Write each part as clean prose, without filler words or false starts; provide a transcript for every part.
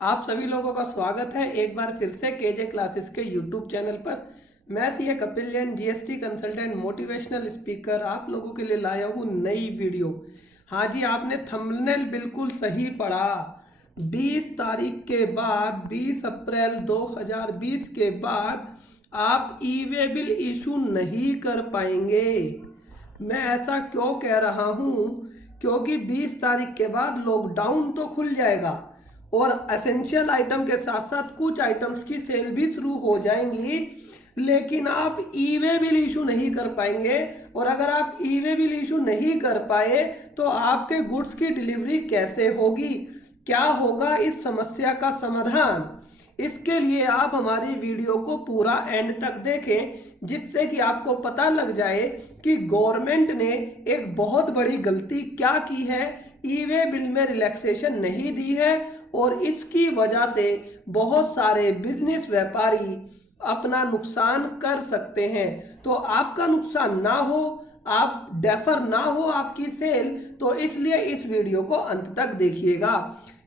आप सभी लोगों का स्वागत है एक बार फिर से केजे क्लासेस के यूट्यूब चैनल पर। मैं CA Kapil Jain, GST consultant, motivational speaker, आप लोगों के लिए लाया हूँ नई वीडियो। हाँ जी, आपने थंबनेल बिल्कुल सही पढ़ा। 20 तारीख के बाद, 20 अप्रैल 2020 के बाद आप ई वे बिल इशू नहीं कर पाएंगे। मैं ऐसा क्यों कह रहा हूँ? क्योंकि 20 तारीख के बाद लॉकडाउन तो खुल जाएगा और एसेंशियल आइटम के साथ साथ कुछ आइटम्स की सेल भी शुरू हो जाएंगी, लेकिन आप ई वे बिल इशू नहीं कर पाएंगे। और अगर आप ई वे बिल इशू नहीं कर पाए तो आपके गुड्स की डिलीवरी कैसे होगी? क्या होगा इस समस्या का समाधान? इसके लिए आप हमारी वीडियो को पूरा एंड तक देखें, जिससे कि आपको पता लग जाए कि गवर्नमेंट ने एक बहुत बड़ी गलती क्या की है। ई वे बिल में रिलैक्सेशन नहीं दी है और इसकी वजह से बहुत सारे बिजनेस व्यापारी अपना नुकसान कर सकते हैं। तो आपका नुकसान ना हो, आप डेफर ना हो आपकी सेल, तो इसलिए इस वीडियो को अंत तक देखिएगा।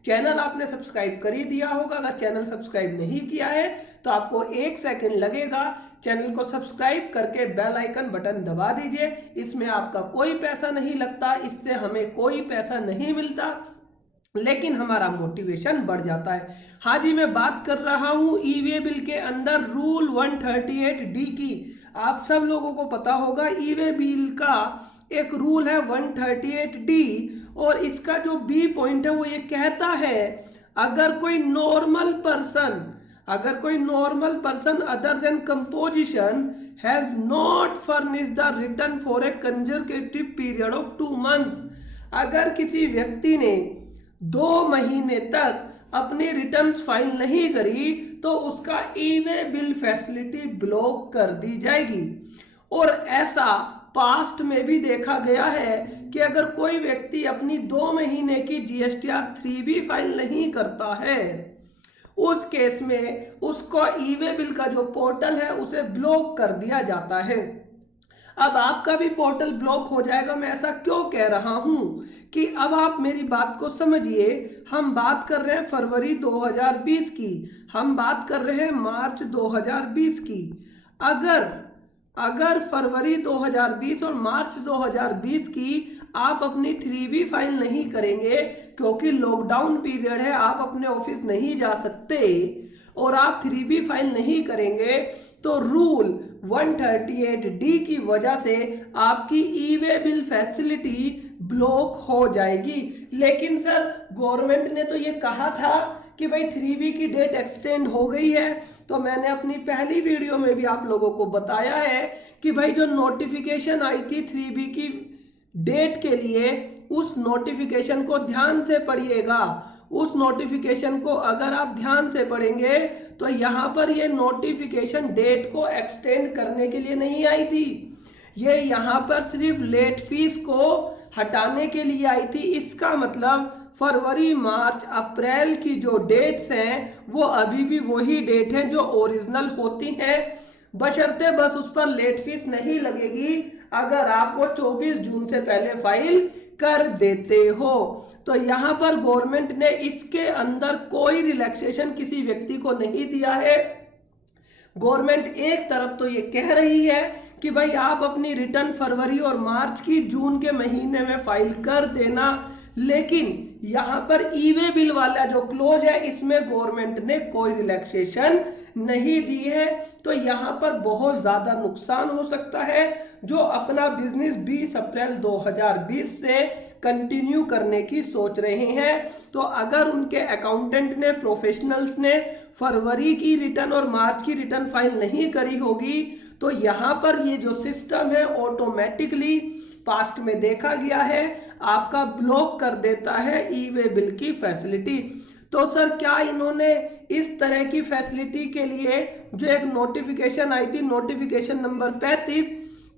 चैनल आपने सब्सक्राइब कर ही दिया होगा, अगर चैनल सब्सक्राइब नहीं किया है तो आपको 1 सेकंड लगेगा। चैनल को सब्सक्राइब करके बेल आइकन बटन दबा दीजिए। इसमें आपका कोई पैसा नहीं लगता, इससे हमें कोई पैसा नहीं मिलता, लेकिन हमारा मोटिवेशन बढ़ जाता है। हाँ जी, मैं बात कर रहा हूं ई वे बिल के अंदर रूल 138D की। आप सब लोगों को पता होगा ई वे बिल का एक रूल है 138D, और इसका जो बी पॉइंट है वो ये कहता है, अगर कोई normal person other than composition has not furnish the return for a conservative period of 2 months, अगर किसी व्यक्ति ने 2 महीने तक अपनी रिटर्न फाइल नहीं करी तो उसका ई वे बिल फैसिलिटी ब्लॉक कर दी जाएगी। और ऐसा पास्ट में भी देखा गया है कि अगर कोई व्यक्ति अपनी 2 महीने की GSTR 3B फाइल नहीं करता है, उस केस में उसको ई वे बिल का जो पोर्टल है उसे ब्लॉक कर दिया जाता है। अब आपका भी पोर्टल ब्लॉक हो जाएगा। मैं ऐसा क्यों कह रहा हूं कि अब आप मेरी बात को समझिए। हम बात कर रहे हैं फरवरी 2020 की, हम बात कर रहे हैं मार्च 2020 की। अगर अगर फरवरी 2020 और मार्च 2020 की आप अपनी 3B फाइल नहीं करेंगे, क्योंकि लॉकडाउन पीरियड है, आप अपने ऑफिस नहीं जा सकते और आप 3B फाइल नहीं करेंगे, तो रूल 138D की वजह से आपकी ई वे बिल फैसिलिटी ब्लॉक हो जाएगी। लेकिन सर, गवर्नमेंट ने तो ये कहा था कि भाई 3B की डेट एक्सटेंड हो गई है। तो मैंने अपनी पहली वीडियो में भी आप लोगों को बताया है कि भाई जो नोटिफिकेशन आई थी 3B की डेट के लिए, उस नोटिफिकेशन को ध्यान से पढ़िएगा। उस नोटिफिकेशन को अगर आप ध्यान से पढ़ेंगे तो यहां पर ये नोटिफिकेशन डेट को एक्सटेंड करने के लिए नहीं आई थी, ये यहां पर सिर्फ लेट फीस को हटाने के लिए आई थी। इसका मतलब फरवरी, मार्च, अप्रैल की जो डेट्स हैं वो अभी भी वही डेट हैं जो ओरिजिनल होती हैं, बशर्ते बस उस पर लेट फीस नहीं लगेगी अगर आप वो 24 जून से पहले फाइल कर देते हो। तो यहां पर गवर्नमेंट ने इसके अंदर कोई रिलैक्सेशन किसी व्यक्ति को नहीं दिया है। गवर्नमेंट एक तरफ तो ये कह रही है कि भाई आप अपनी रिटर्न फरवरी और मार्च की जून के महीने में फाइल कर देना, लेकिन यहां पर ई वे बिल वाला जो क्लोज है इसमें गवर्नमेंट ने कोई रिलैक्सेशन नहीं दी है। तो यहां पर बहुत ज्यादा नुकसान हो सकता है। जो अपना बिजनेस 20 अप्रैल 2020 से कंटिन्यू करने की सोच रहे हैं, तो अगर उनके अकाउंटेंट ने, प्रोफेशनल्स ने फरवरी की रिटर्न और मार्च की रिटर्न फाइल नहीं करी होगी, तो यहां पर ये जो सिस्टम है ऑटोमेटिकली, पास्ट में देखा गया है, आपका ब्लॉक कर देता है ई वे बिल की फैसिलिटी। तो सर, क्या इन्होंने इस तरह की फैसिलिटी के लिए जो एक नोटिफिकेशन आई थी, नोटिफिकेशन नंबर 35,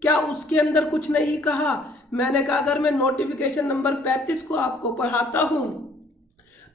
क्या उसके अंदर कुछ नहीं कहा? मैंने कहा अगर मैं नोटिफिकेशन नंबर 35 को आपको पढ़ाता हूं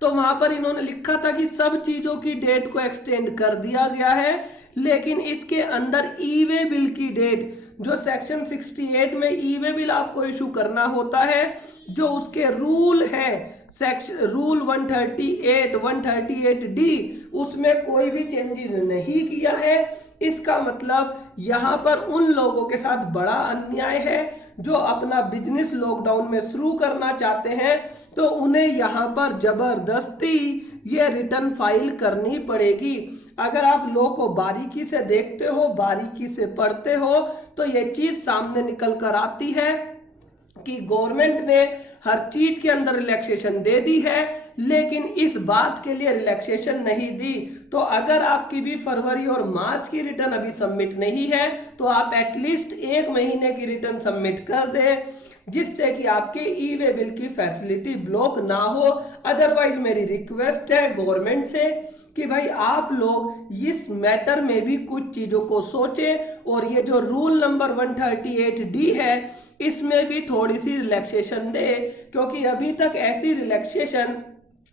तो वहां पर इन्होंने लिखा था कि सब चीजों की डेट को एक्सटेंड कर दिया गया है, लेकिन इसके अंदर ई वे बिल की डेट जो सेक्शन 68 में ई वे बिल आपको इशू करना होता है, जो उसके रूल है सेक्शन रूल 138 138 डी, उसमें कोई भी चेंजेस नहीं किया है। इसका मतलब यहाँ पर उन लोगों के साथ बड़ा अन्याय है जो अपना बिजनेस लॉकडाउन में शुरू करना चाहते हैं, तो उन्हें यहाँ पर जबरदस्ती ये रिटर्न फाइल करनी पड़ेगी। अगर आप लॉ को बारीकी से देखते हो, बारीकी से पढ़ते हो, तो ये चीज सामने निकल कर आती है कि गवर्नमेंट ने हर चीज के अंदर रिलैक्सेशन दे दी है, लेकिन इस बात के लिए रिलैक्सेशन नहीं दी। तो अगर आपकी भी फरवरी और मार्च की रिटर्न अभी सबमिट नहीं है, तो आप एटलीस्ट 1 महीने की रिटर्न सबमिट कर दें, जिससे कि आपके ई वे बिल की फैसिलिटी ब्लॉक ना हो। अदरवाइज मेरी रिक्वेस्ट है गवर्नमेंट से कि भाई आप लोग इस मैटर में भी कुछ चीजों को सोचें, और ये जो रूल नंबर 138 डी है इसमें भी थोड़ी सी रिलैक्सेशन दे, क्योंकि अभी तक ऐसी रिलैक्सेशन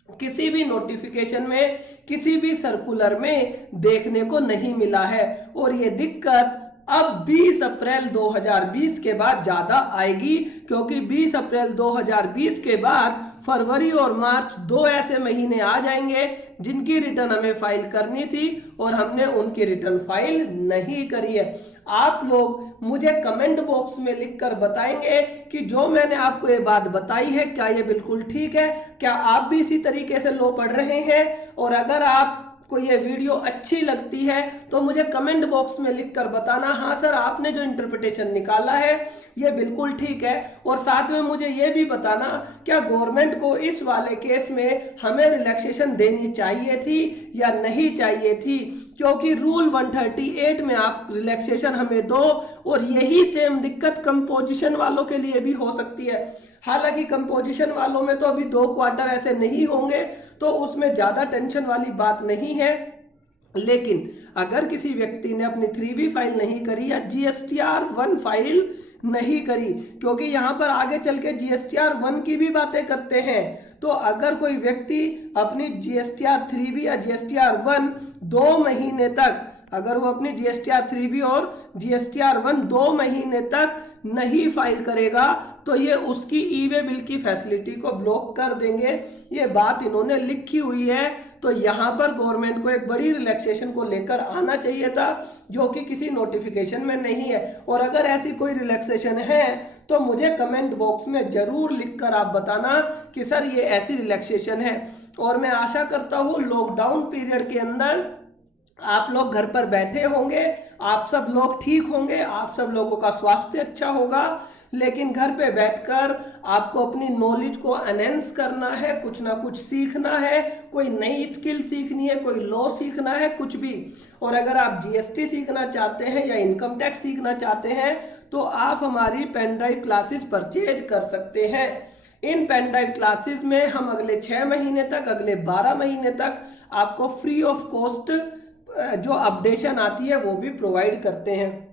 किसी भी नोटिफिकेशन में, किसी भी सर्कुलर में देखने को नहीं मिला है। और ये दिक्कत अब 20 अप्रैल 2020 के बाद ज्यादा आएगी, क्योंकि 20 अप्रैल 2020 के बाद फरवरी और मार्च 2 ऐसे महीने आ जाएंगे जिनकी रिटर्न हमें फाइल करनी थी और हमने उनकी रिटर्न फाइल नहीं करी है। आप लोग मुझे कमेंट बॉक्स में लिखकर बताएंगे कि जो मैंने आपको ये बात बताई है क्या ये बिल्कुल ठीक है, क्या आप भी इसी तरीके से लॉ पढ़ रहे हैं। और अगर आप को ये वीडियो अच्छी लगती है तो मुझे कमेंट बॉक्स में लिखकर बताना, हाँ सर आपने जो इंटरप्रिटेशन निकाला है ये बिल्कुल ठीक है। और साथ में मुझे ये भी बताना क्या गवर्नमेंट को इस वाले केस में हमें रिलैक्सेशन देनी चाहिए थी या नहीं चाहिए थी, क्योंकि रूल 138 में आप रिलैक्सेशन हमें दो, और यही सेम दिक्कत कंपोजिशन वालों के लिए भी हो सकती है। हालांकि कंपोजिशन वालों में तो अभी 2 क्वार्टर ऐसे नहीं होंगे, तो उसमें ज्यादा टेंशन वाली बात नहीं है। लेकिन अगर किसी व्यक्ति ने अपनी 3B फाइल नहीं करी या GSTR 1 फाइल नहीं करी, क्योंकि यहाँ पर आगे चल के GSTR 1 की भी बातें करते हैं, तो अगर कोई व्यक्ति अपनी GSTR 3B या GSTR 1 2 महीने तक, अगर वो अपनी GSTR 3B और GSTR 1 2 महीने तक नहीं फाइल करेगा तो ये उसकी ई वे बिल की फैसिलिटी को ब्लॉक कर देंगे। ये बात इन्होंने लिखी हुई है, तो यहाँ पर गवर्नमेंट को एक बड़ी रिलैक्सेशन को लेकर आना चाहिए था, जो कि किसी नोटिफिकेशन में नहीं है। और अगर ऐसी कोई रिलैक्सेशन है तो मुझे कमेंट बॉक्स में जरूर लिखकर आप बताना कि सर ये ऐसी रिलैक्सेशन है। और मैं आशा करता हूँ लॉकडाउन पीरियड के अंदर आप लोग घर पर बैठे होंगे, आप सब लोग ठीक होंगे, आप सब लोगों का स्वास्थ्य अच्छा होगा, लेकिन घर पे बैठकर आपको अपनी नॉलेज को एनहेंस करना है, कुछ ना कुछ सीखना है, कोई नई स्किल सीखनी है, कोई लॉ सीखना है, कुछ भी। और अगर आप GST सीखना चाहते हैं या इनकम टैक्स सीखना चाहते हैं तो आप हमारी पेन ड्राइव क्लासेस परचेज कर सकते हैं। इन पेन ड्राइव क्लासेस में हम अगले 6 महीने तक, अगले 12 महीने तक आपको फ्री ऑफ कॉस्ट जो अपडेशन आती है वो भी प्रोवाइड करते हैं।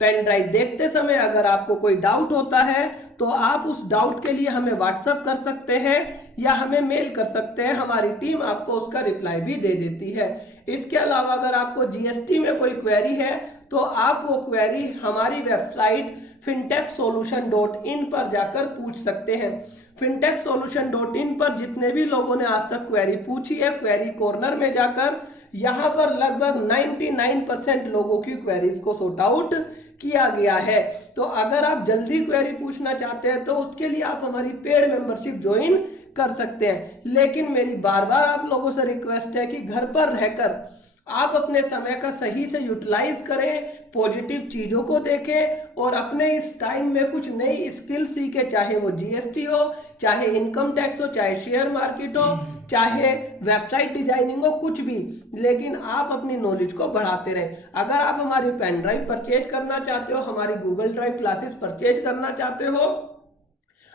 पेन ड्राइव देखते समय अगर आपको कोई डाउट होता है तो आप उस डाउट के लिए हमें व्हाट्सएप कर सकते हैं या हमें मेल कर सकते हैं, हमारी टीम आपको उसका रिप्लाई भी दे देती है। इसके अलावा अगर आपको GST में कोई क्वेरी है तो आप वो क्वेरी हमारी वेबसाइट fintechsolution.in पर जाकर पूछ सकते हैं। fintechsolution.in पर जितने भी लोगों ने आज तक क्वेरी पूछी है, क्वेरी कॉर्नर में जाकर यहाँ पर लगभग 99% लोगों की क्वेरीज को सॉर्ट आउट किया गया है। तो अगर आप जल्दी क्वेरी पूछना चाहते हैं तो उसके लिए आप हमारी पेड मेंबरशिप ज्वाइन कर सकते हैं। लेकिन मेरी बार बार आप लोगों से रिक्वेस्ट है कि घर पर रहकर आप अपने समय का सही से यूटिलाइज करें, पॉजिटिव चीजों को देखें और अपने इस टाइम में कुछ नई स्किल सीखें, चाहे वो GST हो, चाहे इनकम टैक्स हो, चाहे शेयर मार्केट हो, चाहे वेबसाइट डिजाइनिंग हो, कुछ भी, लेकिन आप अपनी नॉलेज को बढ़ाते रहें। अगर आप हमारी पेन ड्राइव परचेज करना चाहते हो, हमारी गूगल ड्राइव क्लासेस परचेज करना चाहते हो,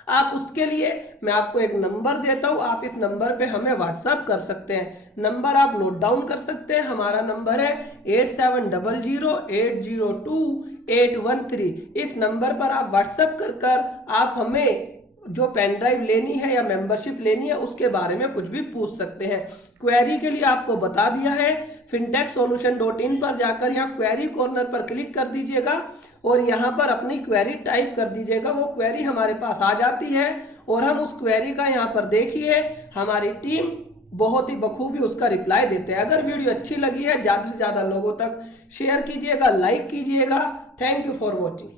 आप उसके लिए मैं आपको एक नंबर देता हूं, आप इस नंबर पे हमें व्हाट्सएप कर सकते हैं। नंबर आप नोट डाउन कर सकते हैं, हमारा नंबर है 8700802813। इस नंबर पर आप व्हाट्सएप कर आप हमें जो पेन ड्राइव लेनी है या मेंबरशिप लेनी है उसके बारे में कुछ भी पूछ सकते हैं। क्वेरी के लिए आपको बता दिया है, fintechsolution.in पर जाकर यहाँ क्वेरी कॉर्नर पर क्लिक कर दीजिएगा और यहाँ पर अपनी क्वेरी टाइप कर दीजिएगा। वो क्वेरी हमारे पास आ जाती है और हम उस क्वेरी का यहाँ पर देखिए हमारी टीम बहुत ही बखूबी उसका रिप्लाई देते हैं। अगर वीडियो अच्छी लगी है ज़्यादा से ज़्यादा लोगों तक शेयर कीजिएगा, लाइक कीजिएगा। Thank you for watching.